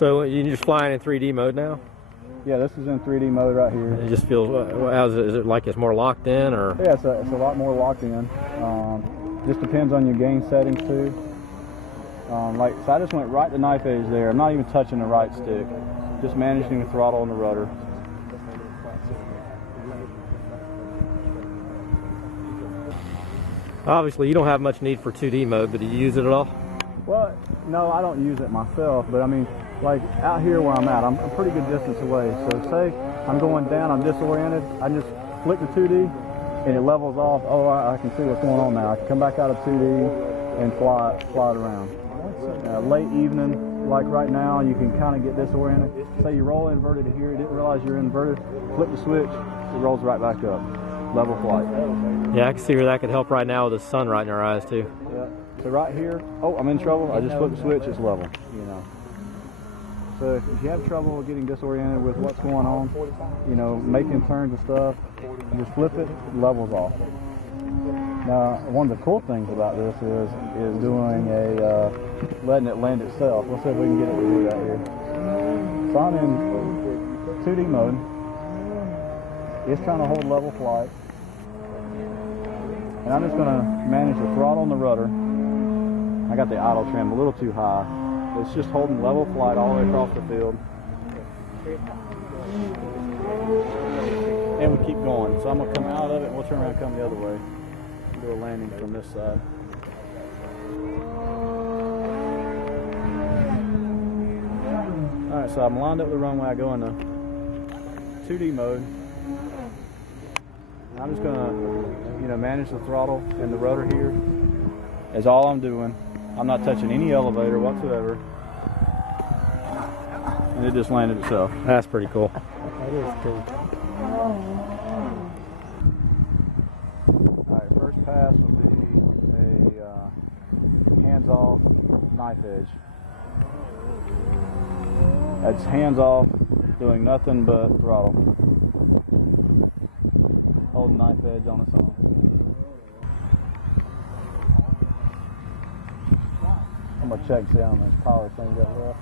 So you're just flying in 3D mode now? Yeah, this is in 3D mode right here. It just feels, is it like it's more locked in, or? Yeah, it's a lot more locked in. Just depends on your gain settings too. So I just went right to knife edge there. I'm not even touching the right stick. Just managing the throttle and the rudder. Obviously, you don't have much need for 2D mode, but do you use it at all? Well, no, I don't use it myself, but I mean, like out here where I'm at, I'm a pretty good distance away. So say I'm going down, I'm disoriented, I just flick the 2D and it levels off. Oh, I can see what's going on now. I can come back out of 2D and fly it around. Late evening, like right now, you can kind of get disoriented. Say you roll inverted here, you didn't realize you're inverted, flip the switch, it rolls right back up. Level flight. Yeah, I can see where that could help right now with the sun right in our eyes too. Yeah. So right here, oh, I'm in trouble. I just flipped the switch. It's level. You know. So if you have trouble getting disoriented with what's going on, you know, making turns and stuff, you just flip it, levels off. Now, one of the cool things about this is doing letting it land itself. Let's see if we can get it to do that here. So I'm in 2D mode. It's trying to hold level flight. And I'm just going to manage the throttle and the rudder. I got the idle trim a little too high. It's just holding level flight all the way across the field. And we keep going. So I'm going to come out of it and we'll turn around and come the other way. Do a landing from this side. Alright, so I'm lined up the runway. I go into 2D mode. I'm just gonna, you know, manage the throttle and the rudder here. Is all I'm doing. I'm not touching any elevator whatsoever. And it just landed itself. That's pretty cool. That is cool. Alright, first pass will be a hands-off knife edge. That's hands-off, doing nothing but throttle. Holding knife edge on its own. I'm gonna check down this power thing got left.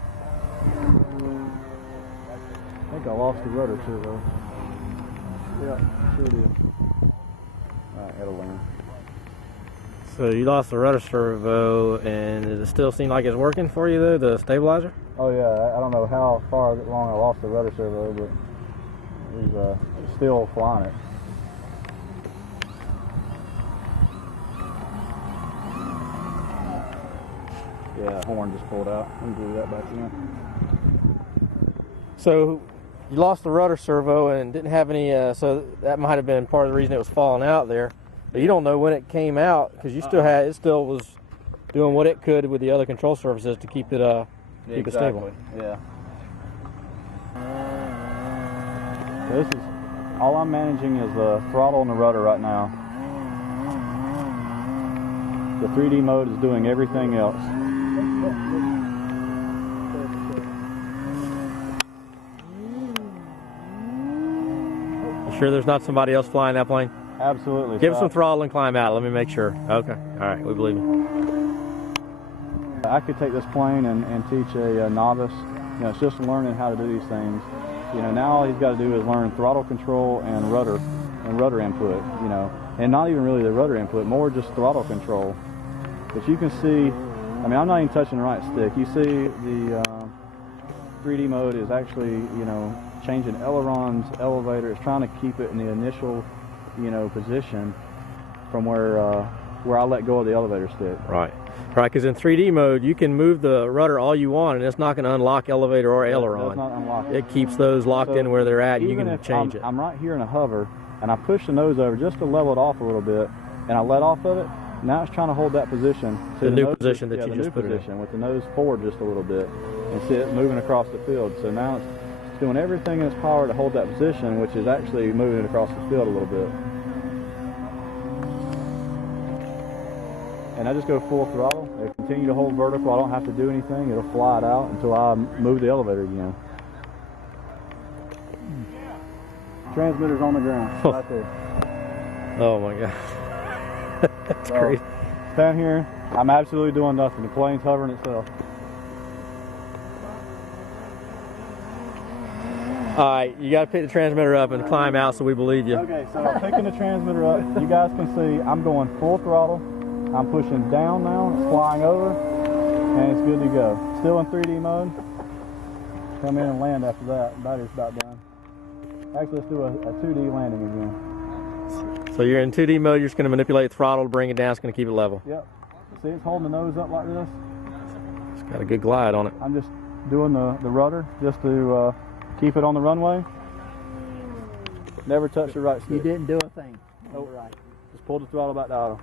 I think I lost the rudder too though. Yeah, sure did. Alright, it'll land. So you lost the rudder servo, and does it still seem like it's working for you though, the stabilizer? Oh yeah, I don't know how far long I lost the rudder servo, but he's still flying it. Yeah, horn just pulled out. Let me glue that back in. So you lost the rudder servo and didn't have any, so that might have been part of the reason it was falling out there. But you don't know when it came out, because you still had, it still was doing what it could with the other control surfaces to keep it keep it stable. Yeah. So this is all I'm managing is the throttle and the rudder right now. The 3D mode is doing everything else. You sure there's not somebody else flying that plane? Absolutely. Give us some throttle and climb out. Let me make sure. Okay. All right. We believe you. I could take this plane and teach a novice. You know, it's just learning how to do these things. You know, now all he's got to do is learn throttle control and rudder input. You know, and not even really the rudder input, more just throttle control. But you can see, I mean, I'm not even touching the right stick. You see the 3D mode is actually, you know, changing ailerons, elevator. It's trying to keep it in the initial, you know, position from where I let go of the elevator stick. Right. Right, because in 3D mode, you can move the rudder all you want, and it's not going to unlock elevator or aileron. It does not unlock it. It keeps those locked in where they're at, and you can change it. I'm right here in a hover, and I push the nose over just to level it off a little bit, and I let off of it. Now it's trying to hold that position. The new position that you just put it in. With the nose forward just a little bit, and see it moving across the field. So now it's doing everything in its power to hold that position, which is actually moving it across the field a little bit. And I just go full throttle. They continue to hold vertical. I don't have to do anything. It'll fly it out until I move the elevator again. Transmitter's on the ground, right there. Oh my God. That's crazy. Down here, I'm absolutely doing nothing. The plane's hovering itself. All right, you got to pick the transmitter up and climb out so we believe you. Okay, so I'm picking the transmitter up. You guys can see I'm going full throttle. I'm pushing down now. It's flying over, and it's good to go. Still in 3D mode. Come in and land after that. Battery's about done. Actually, let's do a 2D landing again. So you're in 2D mode. You're just going to manipulate the throttle to bring it down. It's going to keep it level. Yep. See, it's holding the nose up like this. It's got a good glide on it. I'm just doing the rudder just to keep it on the runway. Never touch the right stick. You didn't do a thing. Nope. Right. Just pull the throttle back down.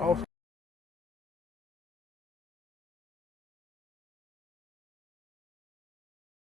Oh.